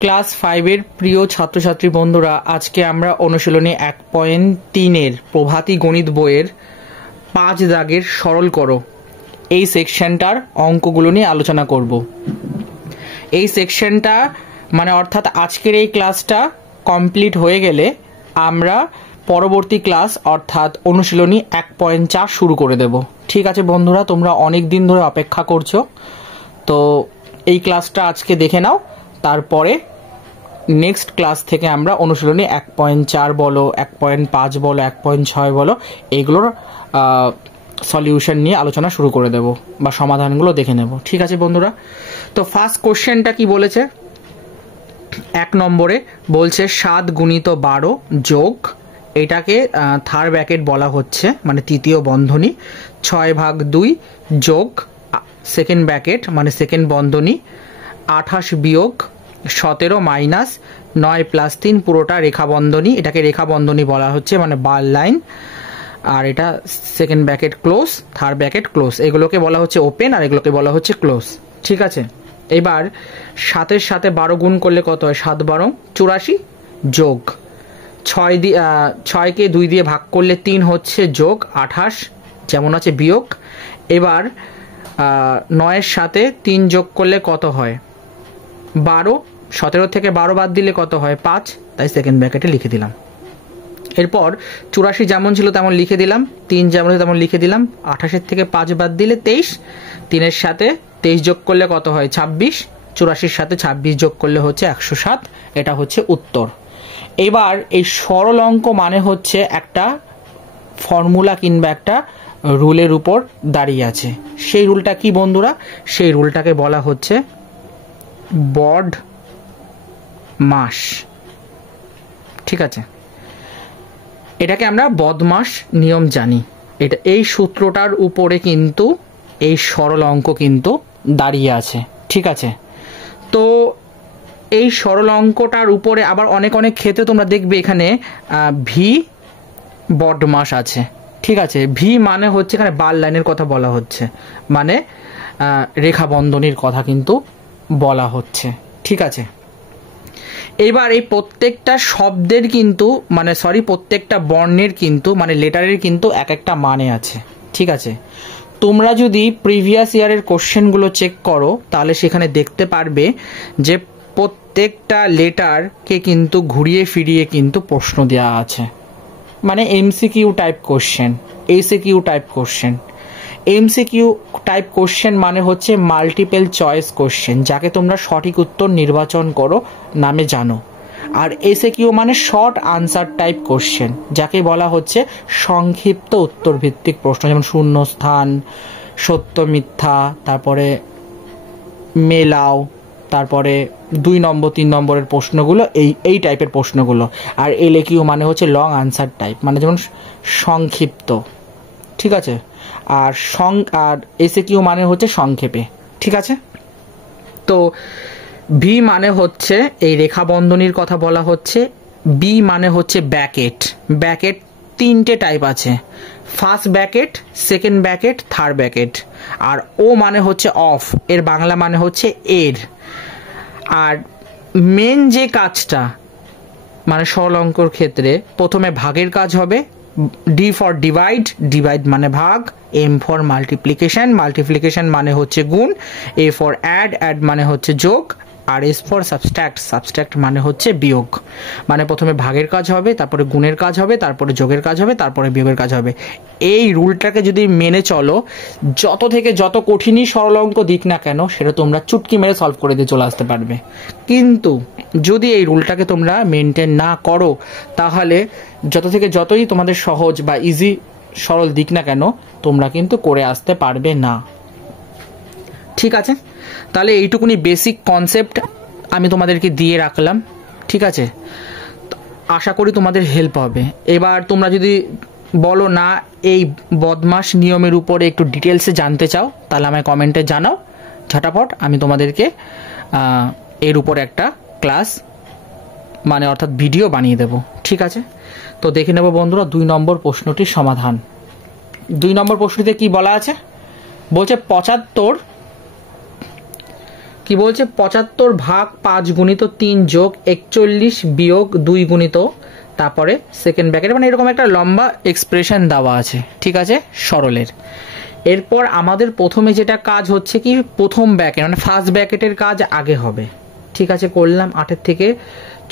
Class 5 এর প্রিয় ছাত্রছাত্রী বন্ধুরা, আজকে আমরা অনুশীলনী 1.3 এর প্রভাতী গণিত বইয়ের 5 দাগের সরল করো এই সেকশনটার অঙ্কগুলো নিয়ে আলোচনা করব। এই সেকশনটা মানে অর্থাৎ আজকের এই ক্লাসটা কমপ্লিট হয়ে গেলে আমরা পরবর্তী ক্লাস অর্থাৎ অনুশীলনী 1.4 শুরু করে দেব। ঠিক আছে বন্ধুরা, তোমরা অনেক দিন ধরে অপেক্ষা করছো, তো এই ক্লাসটা আজকে দেখে নাও, তারপরে নেক্সট ক্লাস থেকে আমরা অনুশীলনী 1.4 বলো, 1.5 বলো, 1.6 বলো, এইগুলোর সলিউশন নিয়ে আলোচনা শুরু করে দেব বা সমাধানগুলো দেখে নেব। ঠিক আছে বন্ধুরা, তো ফার্স্ট কোশ্চেনটা কি বলেছে? 1 নম্বরে বলছে 7 গুণিত 12 যোগ, এটাকে থার্ড ব্র্যাকেট বলা হচ্ছে, মানে তৃতীয় বন্ধনী, 6/2 যোগ সেকেন্ড ব্র্যাকেট মানে সেকেন্ড বন্ধনী, 28 বিয়োগ 17 মাইনাস 9 প্লাস 3 পুরোটা রেখা বন্ধনী, এটাকে রেখা বন্ধনী বলা হচ্ছে মানে বার লাইন, আর এটা second bracket close, third bracket close, এগুলোকে বলা হচ্ছে ওপেন আর এগুলোকে বলা হচ্ছে ক্লোজ। ঠিক আছে, এবার 7-এর সাথে 12 গুণ করলে কত হয়? 7-12 84 যোগ 6কে 2 দিয়ে ভাগ করলে 3 হচ্ছে যোগ 28 যেমন আছে বিয়োগ, এবার 9-এর সাথে 3 যোগ করলে কত হয়? 12, 17 থেকে 12 বাদ দিলে কত হয়? 5, তাই সেকেন্ড ব্র্যাকেটে লিখে দিলাম। এরপর 84 যেমন ছিল তেমন লিখে দিলাম, 3 যেমন ছিল তেমন লিখে দিলাম, 28-এর থেকে 5 বাদ দিলে 23, 3-এর সাথে 23 যোগ করলে কত হয়? 26, 84-র সাথে 26 যোগ করলে হচ্ছে 107, এটা হচ্ছে উত্তর। এবার এই সরল অঙ্ক মানে হচ্ছে একটা ফর্মুলা কিংবা একটা রুলের উপর দাঁড়িয়ে আছে। সেই রুলটা কি বন্ধুরা? সেই রুলটাকে বলা হচ্ছে বড মাস। ঠিক আছে, এটাকে আমরা বদমাস নিয়ম জানি। এটা এই সূত্রটার উপরে কিন্তু এই সরল অঙ্ক কিন্তু দাঁড়িয়ে আছে। ঠিক আছে, তো এই সরল অঙ্কটার উপরে আবার অনেক অনেক ক্ষেত্রে তোমরা দেখবে এখানে ভি বদমাস আছে। ঠিক আছে, ভি মানে হচ্ছে এখানে বার লাইনের কথা বলা হচ্ছে, মানে রেখা বন্ধনীর কথা কিন্তু বলা হচ্ছে। ঠিক আছে, এবার এই প্রত্যেকটা শব্দের কিন্তু মানে প্রত্যেকটা বর্ণের কিন্তু মানে লেটারের কিন্তু এক একটা মানে আছে। ঠিক আছে, তোমরা যদি প্রিভিয়াস ইয়ারের কোশ্চেনগুলো চেক করো তাহলে সেখানে দেখতে পারবে যে প্রত্যেকটা লেটারকে কিন্তু ঘুরিয়ে ফিরিয়ে কিন্তু প্রশ্ন দেওয়া আছে, মানে MCQ type question, SCQ type question. MCQ type question মানে হচ্ছে মাল্টিপল চয়েস কোশ্চেন, যাকে তোমরা সঠিক উত্তর নির্বাচন করো নামে জানো। আর এসিকিউ মানে শর্ট আনসার টাইপ কোশ্চেন, যাকে বলা হচ্ছে সংক্ষিপ্ত উত্তর ভিত্তিক প্রশ্ন, যেমন শূন্যস্থান, সত্য মিথ্যা, তারপরে মেলাও, তারপরে 2 নম্বর 3 নম্বরের প্রশ্নগুলো, এই টাইপের প্রশ্নগুলো। আর এলএকিউ মানে হচ্ছে লং আনসার টাইপ, মানে যেমন সংক্ষিপ্ত। ঠিক আছে, আর এসিকিউ মানে হচ্ছে সংক্ষেপে। ঠিক আছে, তো ভি মানে হচ্ছে এই রেখা বন্ধনীর কথা বলা হচ্ছে, বি মানে হচ্ছে ব্র্যাকেট। ব্র্যাকেট 3টে টাইপ আছে, first bracket, second bracket, third bracket. আর ও মানে হচ্ছে অফ, এর বাংলা মানে হচ্ছে এর। আর মেন যে কাজটা মানে সরল অঙ্কর ক্ষেত্রে প্রথমে ভাগের কাজ হবে, ডি ফর ডিভাইড, ডিভাইড মানে ভাগ, এম ফর মাল্টিপ্লিকেশন, মাল্টিপ্লিকেশন মানে হচ্ছে গুণ, এ ফর অ্যাড, অ্যাড মানে হচ্ছে যোগ, আর এস ফর সাবস্ট্রাক্ট, সাবস্ট্রাক্ট মানে হচ্ছে বিয়োগ। মানে প্রথমে ভাগের কাজ হবে, তারপরে গুণের কাজ হবে, তারপরে যোগের কাজ হবে, তারপরে বিয়োগের কাজ হবে। এই রুলটাকে যদি মেনে চলো, যত থেকে যত কঠিনই সরল অঙ্ক দিক না কেন সেটা তোমরা চুটকি মেরে সলভ করে দিয়ে চলে আসতে পারবে। কিন্তু যদি এই রুলটাকে তোমরা মেনটেন না করো তাহলে যত থেকে যতই তোমাদের সহজ বা ইজি সরল দিক না কেন তোমরা কিন্তু করে আসতে পারবে না। ঠিক আছে, তাহলে এইটুকুনি বেসিক কনসেপ্ট আমি তোমাদেরকে দিয়ে রাখলাম। ঠিক আছে, আশা করি তোমাদের হেল্প হবে। এবার তোমরা যদি বলো না এই বদমাস নিয়মের উপরে একটু ডিটেলসে জানতে চাও, তাহলে আমায় কমেন্টে জানাও, ঝটাপট আমি তোমাদেরকে এর উপর একটা ক্লাস মানে অর্থাৎ ভিডিও বানিয়ে দেব। ঠিক আছে, তো দেখে নেব বন্ধুরা 2 নম্বর প্রশ্নটির সমাধান। 2 নম্বর প্রশ্নটিতে কি বলা আছে? বলছে 75 কি বলছে 75 ভাগ 5 গুণিত 3 যোগ 41 বিয়োগ 2 গুণিত তারপরে সেকেন্ড ব্র্যাকেট, মানে এরকম একটা লম্বা এক্সপ্রেশন দেওয়া আছে, ঠিক আছে, সরলের। এরপর আমাদের প্রথমে যেটা কাজ হচ্ছে কি প্রথম ব্র্যাকেট মানে ফার্স্ট ব্র্যাকেটের কাজ আগে হবে, ঠিক আছে। করলাম 8 থেকে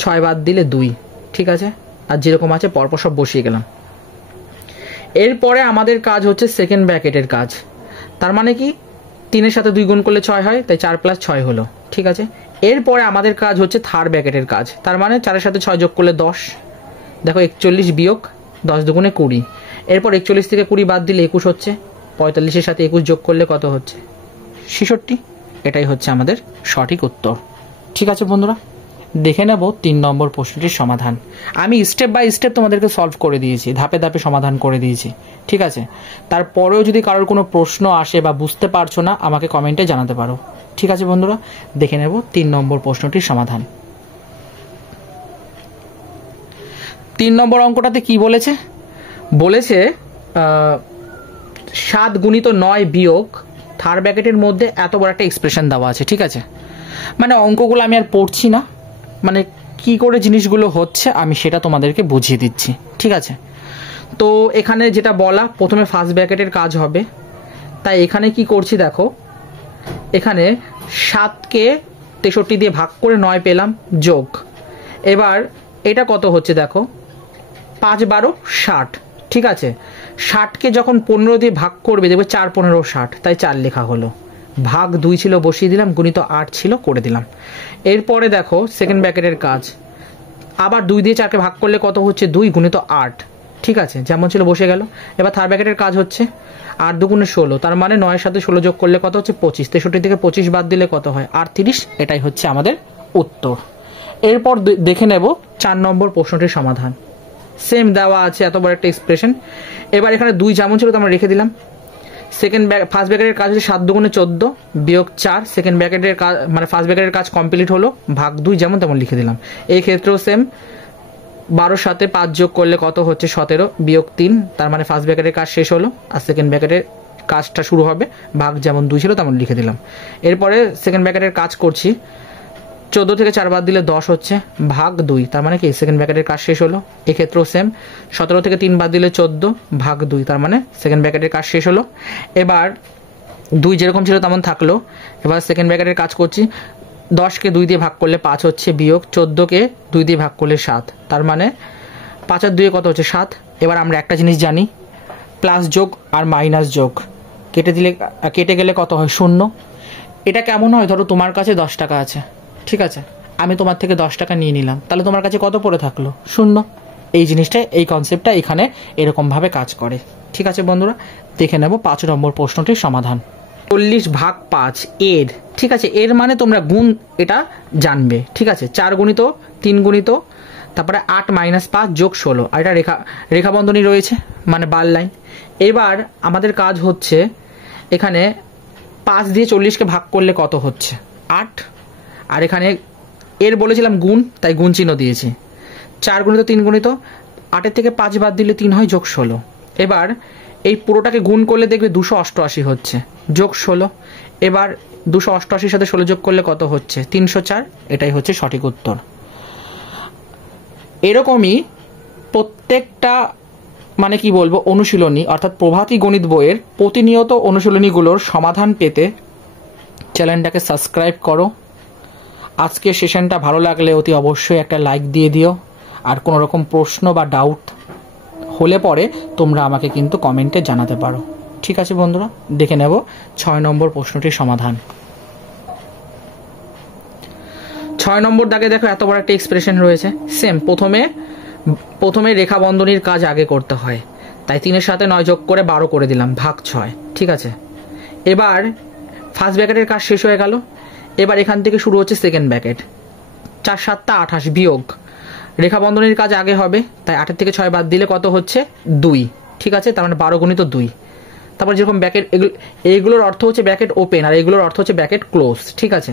6 বাদ দিলে 2, ঠিক আছে, আর যেরকম আছে পরপর সব বসিয়ে গেলাম। এরপরে আমাদের কাজ হচ্ছে সেকেন্ড ব্র্যাকেটের কাজ, তার মানে কি 3 সাথে 2 গুণ করলে 6 হয়, তাই 4 + 6 হলো, ঠিক আছে। এরপরে আমাদের কাজ হচ্ছে থার্ড ব্র্যাকেটের কাজ, তার মানে 4 সাথে 6 যোগ করলে 10, দেখো 41 বিয়োগ 10 দুগুণে 20। এরপর 41 থেকে 20 বাদ দিলে 21 হচ্ছে, 45 সাথে 21 যোগ করলে কত হচ্ছে 66। এটাই হচ্ছে আমাদের সঠিক উত্তর, ঠিক আছে বন্ধুরা। দেখে নেব 3 নম্বর প্রশ্নটির সমাধান। আমি স্টেপ বাই স্টেপ তোমাদেরকে সলভ করে দিয়েছি, ধাপে ধাপে সমাধান করে দিয়েছি, ঠিক আছে। তারপরেও যদি কারোর কোনো প্রশ্ন আসে বা বুঝতে পারছো না আমাকে কমেন্টে জানাতে পারো, ঠিক আছে বন্ধুরা। দেখে নেব 3 নম্বর প্রশ্নটির সমাধান। 3 নম্বর অঙ্কটাতে কি বলেছে, বলেছে 7 গুণিত 9 বিয়োগ থার্ড ব্র্যাকেটের মধ্যে এত বড় একটা এক্সপ্রেশন দেওয়া আছে, ঠিক আছে। মানে অঙ্কগুলো আমি আর পড়ছি না, মানে কি করে জিনিসগুলো হচ্ছে আমি সেটা তোমাদেরকে বুঝিয়ে দিচ্ছি, ঠিক আছে। তো এখানে যেটা বলা প্রথমে ফার্স্ট ব্র্যাকেটের কাজ হবে, তাই এখানে কি করছি দেখো, এখানে 7কে 63 দিয়ে ভাগ করে 9 পেলাম যোগ, এবার এটা কত হচ্ছে দেখো 5 12 60, ঠিক আছে। 60কে যখন 15 দিয়ে ভাগ করবে দেখবে 4 15 60, তাই 4 লেখা হলো। ভাগ 2 ছিল বসিয়ে দিলাম, গুণিত 8 ছিল করে দিলাম। এরপরে দেখো সেকেন্ড ব্র্যাকেটের কাজ, আবার 2 দিয়ে 4কে ভাগ করলে কত হচ্ছে 2 গুণিত 8, ঠিক আছে, যেমন ছিল বসে গেল। এবার থার্ড ব্র্যাকেটের কাজ হচ্ছে 8 দুগুণে 16, তার মানে 9 সাথে 16 যোগ করলে কত হচ্ছে 25, 63 থেকে 25 বাদ দিলে কত হয় 38। এটাই হচ্ছে আমাদের উত্তর। এরপর দেখে নেব 4 নম্বর প্রশ্নটির সমাধান। সেম দেওয়া আছে এত বড় একটা এক্সপ্রেশন। এবার এখানে 2 যেমন ছিল আমরা রেখে দিলাম। ফার্স্ট ব্র্যাকেটের কাজ হচ্ছে 7 দুগুণে 14 বিয়োগ 4, সেকেন্ড ব্র্যাকেটের কাজ মানে ফার্স্ট ব্র্যাকেটের কাজ কমপ্লিট হলো, ভাগ 2 যেমন তেমন লিখে দিলাম। এই ক্ষেত্রেও সেম, 12 সাথে 5 যোগ করলে কত হচ্ছে 17 বিয়োগ 3, তার মানে ফার্স্ট ব্র্যাকেটের কাজ শেষ হলো, আর সেকেন্ড ব্র্যাকেটের কাজটা শুরু হবে, ভাগ যেমন 2 ছিল তেমন লিখে দিলাম। এরপরে সেকেন্ড ব্র্যাকেটের কাজ করছি, 14 থেকে 4 বাদ দিলে 10 হচ্ছে, ভাগ 2, তার মানে কি সেকেন্ড ব্র্যাকেটের কাজ শেষ হলো। এক্ষেত্রেও সেম, 17 থেকে 3 বাদ দিলে 14, ভাগ 2, তার মানে সেকেন্ড ব্র্যাকেটের কাজ শেষ হলো। এবার 2 যেরকম ছিল তেমন থাকলো। এবার সেকেন্ড ব্র্যাকেটের কাজ করছি, 10কে 2 দিয়ে ভাগ করলে 5 হচ্ছে, বিয়োগ 14কে 2 দিয়ে ভাগ করলে 7, তার মানে 5 আর 2 কত হচ্ছে 7। এবার আমরা একটা জিনিস জানি, প্লাস যোগ আর মাইনাস যোগ কেটে গেলে কত হয় 0। এটা কেমন হয়, ধরো তোমার কাছে 10 টাকা আছে, ঠিক আছে, আমি তোমার থেকে 10 টাকা নিয়ে নিলাম, তাহলে তোমার কাছে কত পড়ে থাকলো 0। এই জিনিসটা, এই কনসেপ্টটা এখানে এরকমভাবে কাজ করে, ঠিক আছে বন্ধুরা। দেখে নেব 5 নম্বর প্রশ্নটির সমাধান। 40 ভাগ 5 এর, ঠিক আছে, এর মানে তোমরা গুণ এটা জানবে, ঠিক আছে। 4 গুণিত 3 গুণিত তারপরে 8 - 5 যোগ 16, আর এটা রেখা বন্ধনী রয়েছে মানে বার লাইন। এবার আমাদের কাজ হচ্ছে এখানে 5 দিয়ে 40কে ভাগ করলে কত হচ্ছে 8, আর এখানে এর বলেছিলাম গুণ, তাই গুণ চিহ্ন দিয়েছি। 4 গুণিত 3 গুণিত 8 থেকে 5 বাদ দিলে 3 হয়, যোগ 16। এবার এই পুরোটাকে গুণ করলে দেখবে 288 হচ্ছে, যোগ 16। এবার 288 সাথে 16 যোগ করলে কত হচ্ছে 304। এটাই হচ্ছে সঠিক উত্তর। এরকমই প্রত্যেকটা মানে কি বলবো অনুশীলনী অর্থাৎ প্রভাতী গণিত বইয়ের প্রতিনিয়ত অনুশীলনীগুলোর সমাধান পেতে চ্যানেলটাকে সাবস্ক্রাইব করো। আজকের সেশনটা ভালো লাগলে অতি অবশ্যই একটা লাইক দিয়ে দিও, আর কোনো রকম প্রশ্ন বা ডাউট হলে পরে তোমরা আমাকে কিন্তু কমেন্টে জানাতে পারো, ঠিক আছে বন্ধুরা। দেখে নেব 6 নম্বর প্রশ্নটির সমাধান। 6 নম্বর দাগে দেখো এত বড় একটা এক্সপ্রেশন রয়েছে। সেম প্রথমে রেখা বন্ধনীর কাজ আগে করতে হয়, তাই 3 এর সাথে 9 যোগ করে 12 করে দিলাম, ভাগ 6, ঠিক আছে। এবার ফার্স্ট ব্র্যাকেটের কাজ শেষ হয়ে গেল। এবার এখান থেকে শুরু হচ্ছে সেকেন্ড ব্র্যাকেট, 4 7 28 বিয়োগ রেখা বন্ধনীর কাজ আগে হবে, তাই 8 থেকে 6 বাদ দিলে কত হচ্ছে 2, ঠিক আছে, তার মানে 12 গুণিত 2। তারপর যেরকম ব্র্যাকেট এইগুলোর অর্থ হচ্ছে ব্র্যাকেট ওপেন, আর এগুলোর অর্থ হচ্ছে ব্র্যাকেট ক্লোজ, ঠিক আছে।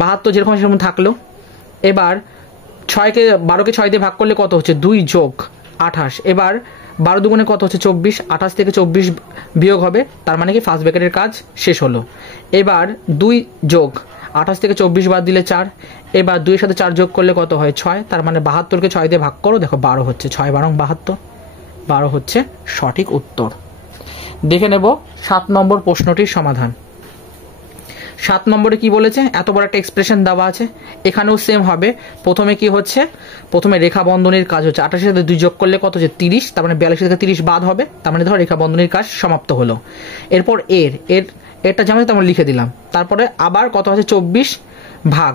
72 যেরকম সেরকম থাকলো। এবার 12কে 6 দিয়ে ভাগ করলে কত হচ্ছে 2 যোগ 28। এবার 12 দুগুণে কত হচ্ছে 24, 28 থেকে 24 বিয়োগ হবে, তার মানে কি ফার্স্ট ব্র্যাকেটের কাজ শেষ হলো। এবার 2 যোগ 28 থেকে 24 বাদ দিলে 4, এবার 2 এর সাথে 4 যোগ করলে কত হয় 6, তার মানে 72কে 6 দিয়ে ভাগ করো, দেখো 12 হচ্ছে, 6 12 72, 12 হচ্ছে সঠিক উত্তর। দেখে নেব 7 নম্বর প্রশ্নটির সমাধান। 7 নম্বরে কি বলেছে, এত বড় একটা এক্সপ্রেশন দেওয়া আছে, এখানেও সেম হবে। প্রথমে কি হচ্ছে, প্রথমে রেখা বন্ধনীর কাজ হচ্ছে, 28 এর সাথে 2 যোগ করলে কত হচ্ছে 30, তার মানে 42 থেকে 30 বাদ হবে, তার মানে ধরো রেখা বন্ধনীর কাজ সমাপ্ত হলো। এরপর এরটা যেমন তেমন লিখে দিলাম, তারপরে আবার কত হচ্ছে 24 ভাগ,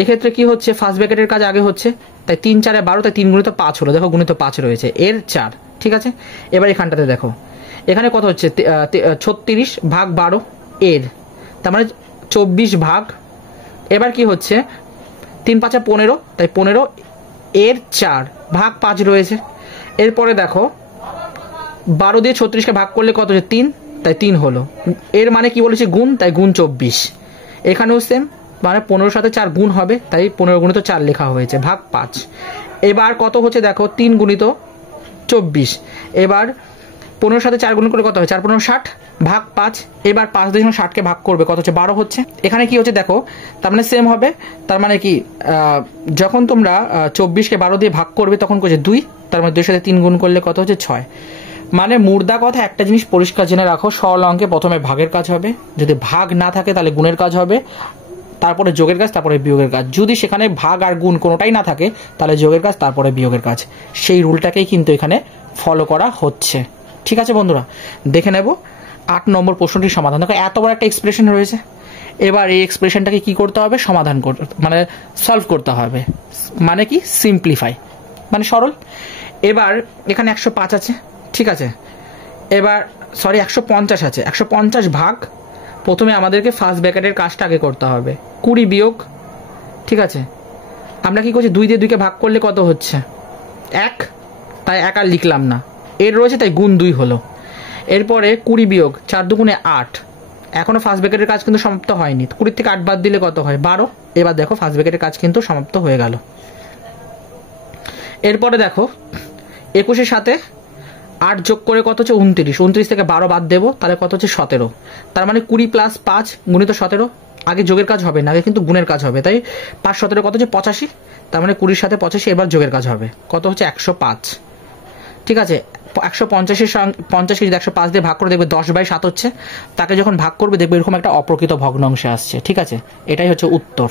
এক্ষেত্রে কি হচ্ছে ফার্স্ট ব্র্যাকেটের কাজ আগে হচ্ছে, তাই 3 4 12, তাই 3 গুণিত 5 হলো, দেখো গুণিত 5 রয়েছে, এর 4, ঠিক আছে। এবার এখানটাতে দেখো, এখানে কত হচ্ছে 36 ভাগ 12 এর, তার মানে 24 ভাগ, এবার কি হচ্ছে 3 5 15, তাই 15 এর 4 ভাগ 5 রয়েছে। এরপরে দেখো 12 দিয়ে 36কে ভাগ করলে কত হচ্ছে 3, তাই 3 হলো, এর মানে কি বলেছে গুণ, তাই গুণ 24। এখানেও সেম, মানে 15 সাথে 4 গুণ হবে, তাই 15 গুণিত 4 লেখা হয়েছে, ভাগ 5। এবার কত হচ্ছে দেখো 3 গুণিত 24, এবার 15 সাথে 4 গুণ করে কত হয় 4 15 60 ভাগ 5, এবার 5 দিয়ে 60কে ভাগ করবে কত হচ্ছে 12 হচ্ছে। এখানে কি হচ্ছে দেখো, তার মানে সেম হবে, তার মানে কি যখন তোমরা 24কে 12 দিয়ে ভাগ করবে তখন করছে 2, তার মানে 2 সাথে 3 গুণ করলে কত হচ্ছে 6। মানে মুর্দা কথা একটা জিনিস পরিষ্কার জেনে রাখো, সরল অঙ্কে প্রথমে ভাগের কাজ হবে, যদি ভাগ না থাকে তাহলে গুণের কাজ হবে, তারপরে যোগের কাজ, তারপরে বিয়োগের কাজ। যদি সেখানে ভাগ আর গুণ কোনোটাই না থাকে তাহলে যোগের কাজ, তারপরে বিয়োগের কাজ। সেই রুলটাকেই কিন্তু এখানে ফলো করা হচ্ছে, ঠিক আছে বন্ধুরা। দেখে নেব 8 নম্বর প্রশ্নটির সমাধান। দেখো এত বড় একটা এক্সপ্রেশন রয়েছে, এবার এই এক্সপ্রেশনটাকে কি করতে হবে, সমাধান করতে, মানে সলভ করতে হবে, মানে কি সিম্পলিফাই, মানে সরল। এবার এখানে 105 আছে, ঠিক আছে, এবার সরি 150 আছে, 150 ভাগ, প্রথমে আমাদেরকে ফার্স্ট ব্র্যাকেটের কাজটা আগে করতে হবে, 20 বিয়োগ, ঠিক আছে। আমরা কি করছি 2 দিয়ে 2কে ভাগ করলে কত হচ্ছে 1, তাই 1 আর লিখলাম না, এর রয়েছে তাই গুণ 2 হলো। এরপরে 20 বিয়োগ 4 দুগুণে 8, এখনও ফার্স্ট ব্র্যাকেটের কাজ কিন্তু সমাপ্ত হয়নি, 20 থেকে 8 বাদ দিলে কত হয় 12, এবার দেখো ফার্স্ট ব্র্যাকেটের কাজ কিন্তু সমাপ্ত হয়ে গেল। এরপরে দেখো 21-এর সাথে 8 যোগ করে কত হচ্ছে 29, 29 থেকে 12 বাদ দেবো, তাহলে কত হচ্ছে 17, তার মানে 20 প্লাস 5 গুণিত 17, আগে যোগের কাজ হবে না, আগে কিন্তু গুণের কাজ হবে, তাই 5 17 কত হচ্ছে 85, তার মানে 20-র সাথে 85 এবার যোগের কাজ হবে, কত হচ্ছে 105, ঠিক আছে। 150 যদি 105 দিয়ে ভাগ করে দেখবে 10/7 হচ্ছে, তাকে যখন ভাগ করবে দেখবে এরকম একটা অপ্রকৃত ভগ্নাংশে আসছে, ঠিক আছে, এটাই হচ্ছে উত্তর।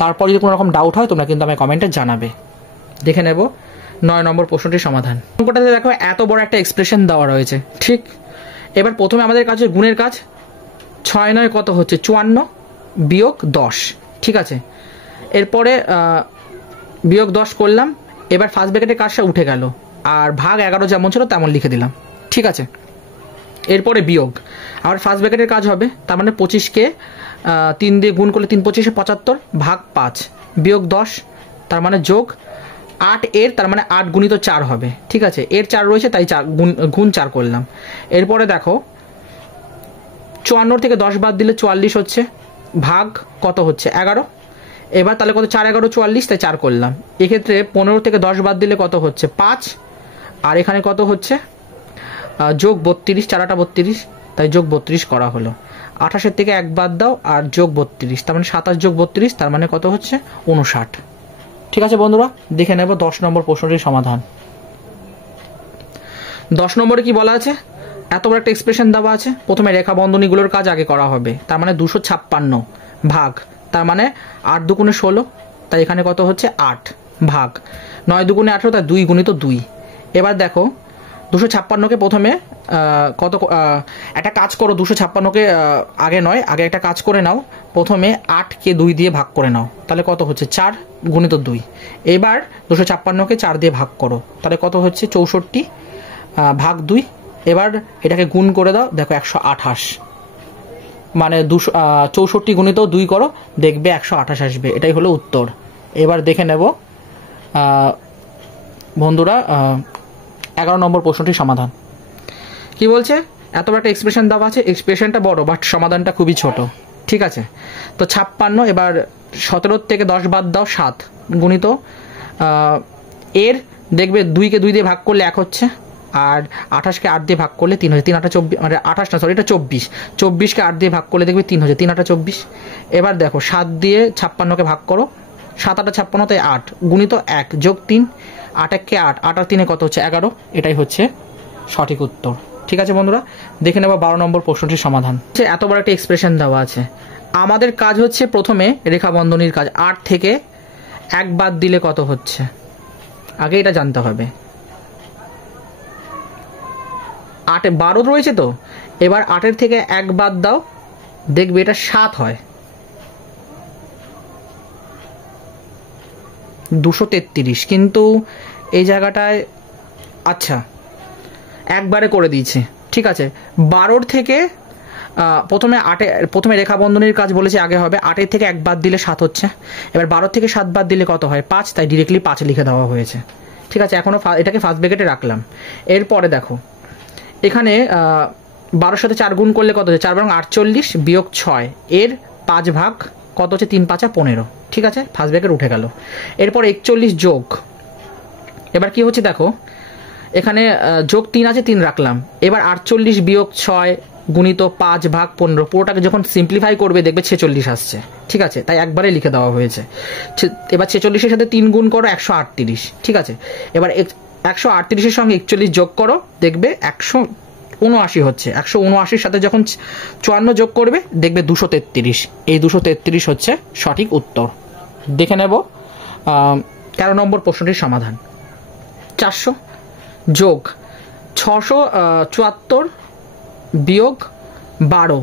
তারপর যদি কোনো রকম ডাউট হয় তোমরা কিন্তু আমায় কমেন্টে জানাবে। দেখে নেব 9 নম্বর প্রশ্নটির সমাধান। অঙ্কটাতে দেখো এত বড় একটা এক্সপ্রেশন দেওয়া রয়েছে, ঠিক। এবার প্রথমে আমাদের কাছে গুণের কাজ, 6 9 কত হচ্ছে 54 বিয়োগ 10, ঠিক আছে। এরপরে বিয়োগ 10 করলাম, এবার ফার্স্ট ব্র্যাকেটের কাজটা উঠে গেল, আর ভাগ 11 যেমন ছিল তেমন লিখে দিলাম, ঠিক আছে। এরপরে বিয়োগ, আর ফার্স্ট ব্র্যাকেটের কাজ হবে, তার মানে 25কে 3 দিয়ে গুণ করলে 3 25 75 ভাগ 5 বিয়োগ 10, তার মানে যোগ 8 এর, তার মানে 8 গুণিত 4 হবে, ঠিক আছে, এর 4 রয়েছে তাই 4 গুণ 4 করলাম। এরপরে দেখো 54 থেকে 10 বাদ দিলে 44 হচ্ছে, ভাগ কত হচ্ছে 11, এবার তাহলে কত 4 11 44, তাই 4 করলাম। এক্ষেত্রে 15 থেকে 10 বাদ দিলে কত হচ্ছে 5, আর এখানে কত হচ্ছে যোগ 32, 4 8 32, তাই যোগ 32 করা হলো। 28-এর থেকে 1 বাদ দাও আর যোগ 32, তার মানে 27 যোগ 32, তার মানে কত হচ্ছে 59, ঠিক আছে বন্ধুরা। দেখে নেব 10 নম্বর প্রশ্নটির সমাধান। 10 নম্বরে কি বলা আছে, এত বড় একটা এক্সপ্রেশন দেওয়া আছে, প্রথমে রেখা বন্ধনীগুলোর কাজ আগে করা হবে, তার মানে 256 ভাগ, তার মানে 8 দুগুণে 16, তাই এখানে কত হচ্ছে 8 ভাগ 9 দুগুণে 18, তাই 2 গুণিত 2। এবার দেখো 256কে প্রথমে কত একটা কাজ করো, 256কে আগে নয়, আগে একটা কাজ করে নাও, প্রথমে 8কে 2 দিয়ে ভাগ করে নাও, তাহলে কত হচ্ছে 4 গুণিত 2। এবার 256কে 4 দিয়ে ভাগ করো, তাহলে কত হচ্ছে 64 ভাগ 2, এবার এটাকে গুণ করে দাও, দেখো 128, মানে 64 গুণিত 2 করো, দেখবে 128 আসবে, এটাই হলো উত্তর। এবার দেখে নেব বন্ধুরা 11 নম্বর প্রশ্নটির সমাধান। কি বলছে, এত বড় একটা এক্সপ্রেশন দেওয়া আছে, এক্সপ্রেশনটা বড় বাট সমাধানটা খুবই ছোট, ঠিক আছে। তো 56, এবার 17 থেকে 10 বাদ দাও 7 গুণিত এর, দেখবে 2কে 2 দিয়ে ভাগ করলে 1 হচ্ছে, আর 28কে 8 দিয়ে ভাগ করলে 3 হচ্ছে, 3 8 24, মানে 28 না সরি এটা 24, 24কে 8 দিয়ে ভাগ করলে দেখবে 3 হচ্ছে, 3 8 24। এবার দেখো 7 দিয়ে 56কে ভাগ করো, 7 8 56 তাই 8 গুণিত 1 যোগ 3, 8 1কে 8, 8 আর 3 কত হচ্ছে 11, এটাই হচ্ছে সঠিক উত্তর। ঠিক আছে বন্ধুরা, দেখে নেব 12 নম্বর প্রশ্নটির সমাধান। এত বড় একটা এক্সপ্রেশন দেওয়া আছে, আমাদের কাজ হচ্ছে প্রথমে রেখা বন্ধনীর কাজ। 8 থেকে 1 বাদ দিলে কত হচ্ছে, আগে এটা জানতে হবে। 8 12 রয়েছে তো, এবার 8-এর থেকে 1 বাদ দাও, দেখবে এটা 7 হয়। 233, কিন্তু এই জায়গাটায় আচ্ছা একবারে করে দিয়েছে। ঠিক আছে, 12 থেকে প্রথমে রেখা বন্ধনীর কাজ বলেছে আগে হবে। 8-এর থেকে 1 বাদ দিলে 7 হচ্ছে, এবার 12 থেকে 7 বাদ দিলে কত হয় 5, তাই ডিরেক্টলি 5 লিখে দেওয়া হয়েছে। ঠিক আছে, এখনও এটাকে ফার্স্ট ব্র্যাকেটে রাখলাম। এরপরে দেখো এখানে 12 সাথে 4 গুণ করলে কত হচ্ছে, 4 বারং 48 বিয়োগ 6 এর 5 ভাগ কত হচ্ছে, 3 5 15। ঠিক আছে, ফার্স্ট ব্র্যাকেট উঠে গেল। এরপর 41 যোগ, এবার কি হচ্ছে দেখো এখানে যোগ 3 আছে, 3 রাখলাম। এবার 48 বিয়োগ 6 গুণিত 5 ভাগ 15, পুরোটাকে যখন সিম্পলিফাই করবে দেখবে 46 আসছে। ঠিক আছে, তাই একবারে লিখে দেওয়া হয়েছে। এবার 46-এর সাথে 3 গুণ করো, 138। ঠিক আছে, এবার 138-এর সঙ্গে 41 যোগ করো, দেখবে 179 হচ্ছে। 179-র সাথে যখন 54 যোগ করবে দেখবে 233, এই 233 হচ্ছে সঠিক উত্তর। দেখে নেব 13 নম্বর প্রশ্নটির সমাধান। 400 যোগ 674 বিয়োগ 12,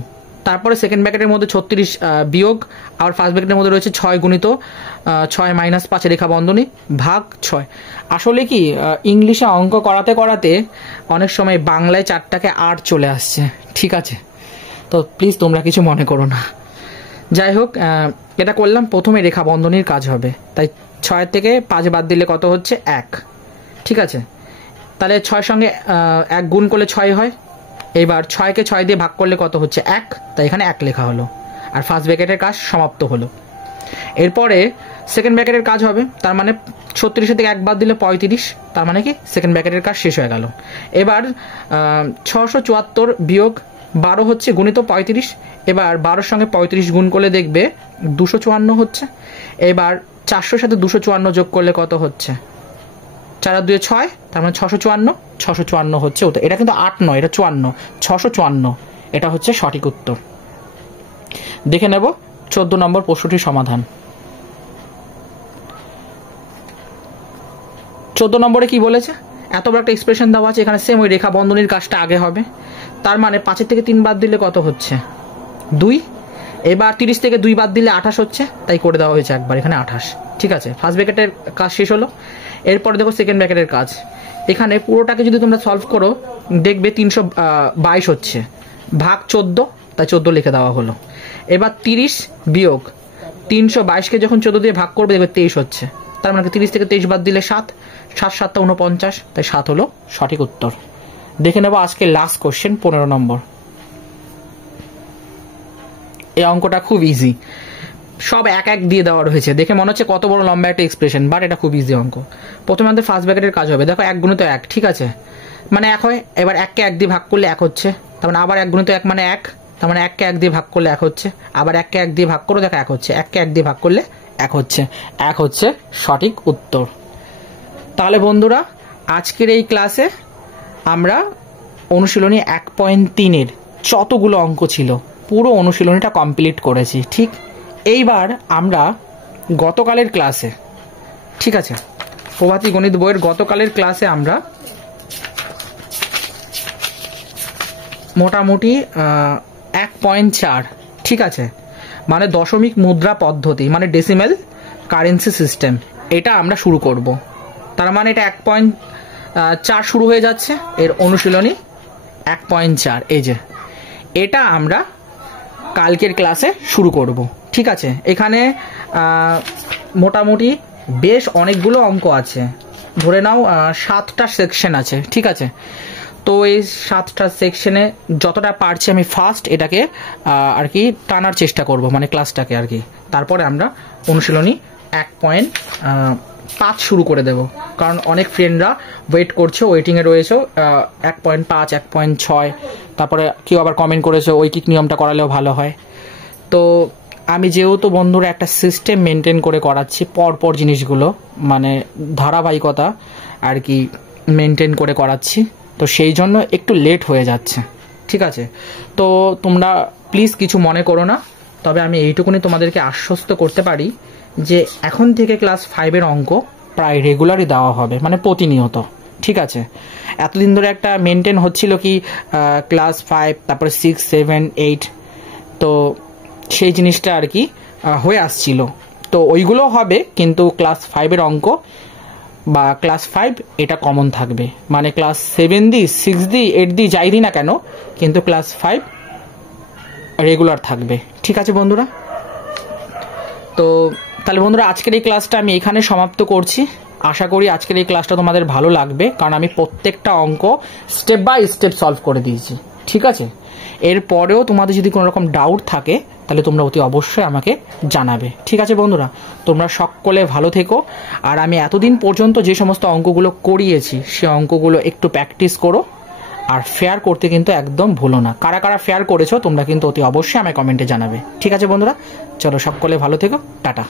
তারপরে সেকেন্ড ব্র্যাকেটের মধ্যে 36 বিয়োগ, আবার ফার্স্ট ব্র্যাকেটের মধ্যে রয়েছে 6 গুণিত 6 মাইনাস 5 রেখা বন্ধনী ভাগ 6। আসলে কি ইংলিশে অঙ্ক করাতে করাতে অনেক সময় বাংলায় 4টাকে 8 চলে আসছে। ঠিক আছে, তো প্লিজ তোমরা কিছু মনে করো না। যাই হোক, এটা করলাম, প্রথমে রেখা বন্ধনীর কাজ হবে, তাই 6 থেকে 5 বাদ দিলে কত হচ্ছে 1। ঠিক আছে, তাহলে 6 সঙ্গে 1 গুণ করলে 6 হয়। এবার 6কে 6 দিয়ে ভাগ করলে কত হচ্ছে 1, তাই এখানে 1 লেখা হলো, আর ফার্স্ট ব্র্যাকেটের কাজ সমাপ্ত হলো। এরপরে সেকেন্ড ব্র্যাকেটের কাজ হবে, তার মানে 36 থেকে 1 বাদ দিলে 35, তার মানে কি সেকেন্ড ব্র্যাকেটের কাজ শেষ হয়ে গেল। এবার 674 বিয়োগ 12 হচ্ছে গুণিত 35, এবার 12-র সঙ্গে 35 গুণ করলে দেখবে 254 হচ্ছে। এবার 400-র সাথে 254 যোগ করলে কত হচ্ছে, 4 আর 2 6, তার মানে 654 হচ্ছে ওটা। এটা কিন্তু 8 নয়, এটা 54, 654, এটা হচ্ছে সঠিক উত্তর। দেখে নেব 14 নম্বর প্রশ্নটির সমাধান। 14 নম্বরে কি বলেছে, এত বড় একটা এক্সপ্রেশন দেওয়া আছে, এখানে সেম ওই রেখা বন্ধনীর কাজটা আগে হবে। তার মানে 5-এর থেকে 3 বাদ দিলে কত হচ্ছে 2, এবার 30 থেকে 2 বাদ দিলে 28 হচ্ছে, তাই করে দেওয়া হয়েছে একবার এখানে 28। ঠিক আছে, ফার্স্ট ব্র্যাকেটের কাজ শেষ হলো। এরপরে দেখো সেকেন্ড ব্র্যাকেটের কাজ, এখানে পুরোটাকে যদি তোমরা সলভ করো দেখবে 322 হচ্ছে, ভাগ 14, তাই 14 লিখে দেওয়া হলো। এবার 30 বিয়োগ 322-কে যখন 14 দিয়ে ভাগ করবে দেখবে 23 হচ্ছে, তার মানে 30 থেকে 23 বাদ দিলে 7, 7 7 49, তাই 7 হলো সঠিক উত্তর। দেখে নেব আজকে লাস্ট কোশ্চেন 15 নম্বর। এই অঙ্কটা খুব ইজি, সব এক এক দিয়ে দেওয়া রয়েছে, দেখে মনে হচ্ছে কত বড় লম্বা একটা এক্সপ্রেশন, বাট এটা খুব ইজি অঙ্ক। প্রথমে আমাদের ফার্স্ট ব্র্যাকেটের কাজ হবে, দেখো 1 গুণিত 1, ঠিক আছে, মানে 1 হয়। এবার 1কে 1 দিয়ে ভাগ করলে 1 হচ্ছে, তার মানে আবার 1 গুণিত 1 মানে 1, তার মানে 1কে 1 দিয়ে ভাগ করলে 1 হচ্ছে, আবার 1কে 1 দিয়ে ভাগ করো, দেখো 1 হচ্ছে, 1কে 1 দিয়ে ভাগ করলে 1 হচ্ছে, 1 হচ্ছে সঠিক উত্তর। তাহলে বন্ধুরা আজকের এই ক্লাসে আমরা অনুশীলনী 1.3-এর যতগুলো অঙ্ক ছিল পুরো অনুশীলনীটা কমপ্লিট করেছি। ঠিক, এইবার আমরা গতকালের ক্লাসে, ঠিক আছে, প্রভাতী গণিত বইয়ের গতকালের ক্লাসে আমরা মোটামুটি 1.4, ঠিক আছে, মানে দশমিক মুদ্রা পদ্ধতি, মানে ডেসিমেল কারেন্সি সিস্টেম, এটা আমরা শুরু করব। তার মানে এটা 1.4 শুরু হয়ে যাচ্ছে, এর অনুশীলনী 1.4, এই যে এটা আমরা কালকের ক্লাসে শুরু করব। ঠিক আছে, এখানে মোটামুটি বেশ অনেকগুলো অঙ্ক আছে, ধরে নাও 7টা সেকশন আছে। ঠিক আছে, তো এই 7টা সেকশনে যতটা পারছি আমি ফার্স্ট এটাকে আর কি টানার চেষ্টা করব, মানে ক্লাসটাকে আর কি, তারপরে আমরা অনুশীলনী 5 শুরু করে দেব, কারণ অনেক ফ্রেন্ডরা ওয়েট করছে, ওয়েটিংয়ে রয়েছে 1.5, 1.6, তারপরে কেউ আবার কমেন্ট করেছে ঐকিক নিয়মটা করালেও ভালো হয়। তো আমি যেহেতু বন্ধুরা একটা সিস্টেম মেনটেন করে করাচ্ছি, পরপর জিনিসগুলো মানে ধারাবাহিকতা আর কি মেনটেন করে করাচ্ছি, তো সেই জন্য একটু লেট হয়ে যাচ্ছে, ঠিক আছে? তো তোমরা প্লিজ কিছু মনে করো না। তবে আমি এইটুকুনি তোমাদেরকে আশ্বস্ত করতে পারি যে এখন থেকে ক্লাস 5-এর অঙ্ক প্রায় রেগুলারই দেওয়া হবে, মানে প্রতিনিয়ত, ঠিক আছে? এতদিন ধরে একটা মেনটেন হচ্ছিল কি ক্লাস 5, তারপরে 6, 7, 8, তো সেই জিনিসটা আর কি হয়ে আসছিল। তো ওইগুলো হবে, কিন্তু ক্লাস 5-এর অঙ্ক বা ক্লাস 5 এটা কমন থাকবে, মানে ক্লাস 7 দিই, 6 দিই, 8 দিই, যাই দিই না কেন, কিন্তু ক্লাস 5 রেগুলার থাকবে, ঠিক আছে বন্ধুরা? তো তাহলে বন্ধুরা আজকের এই ক্লাসটা আমি এখানে সমাপ্ত করছি। আশা করি আজকের এই ক্লাসটা তোমাদের ভালো লাগবে, কারণ আমি প্রত্যেকটা অঙ্ক স্টেপ বাই স্টেপ সলভ করে দিয়েছি, ঠিক আছে? এরপরেও তোমাদের যদি কোনো রকম ডাউট থাকে তাহলে তোমরা অতি অবশ্যই আমাকে জানাবে, ঠিক আছে বন্ধুরা? তোমরা সকলে ভালো থেকো। আর আমি এতদিন পর্যন্ত যে সমস্ত অঙ্কগুলো করিয়েছি সে অঙ্কগুলো একটু প্র্যাকটিস করো, আর ফেয়ার করতে কিন্তু একদম ভুলো না। কারা কারা ফেয়ার করেছো তোমরা কিন্তু অতি অবশ্যই আমায় কমেন্টে জানাবে, ঠিক আছে বন্ধুরা? চলো সকলে ভালো থেকো, টাটা।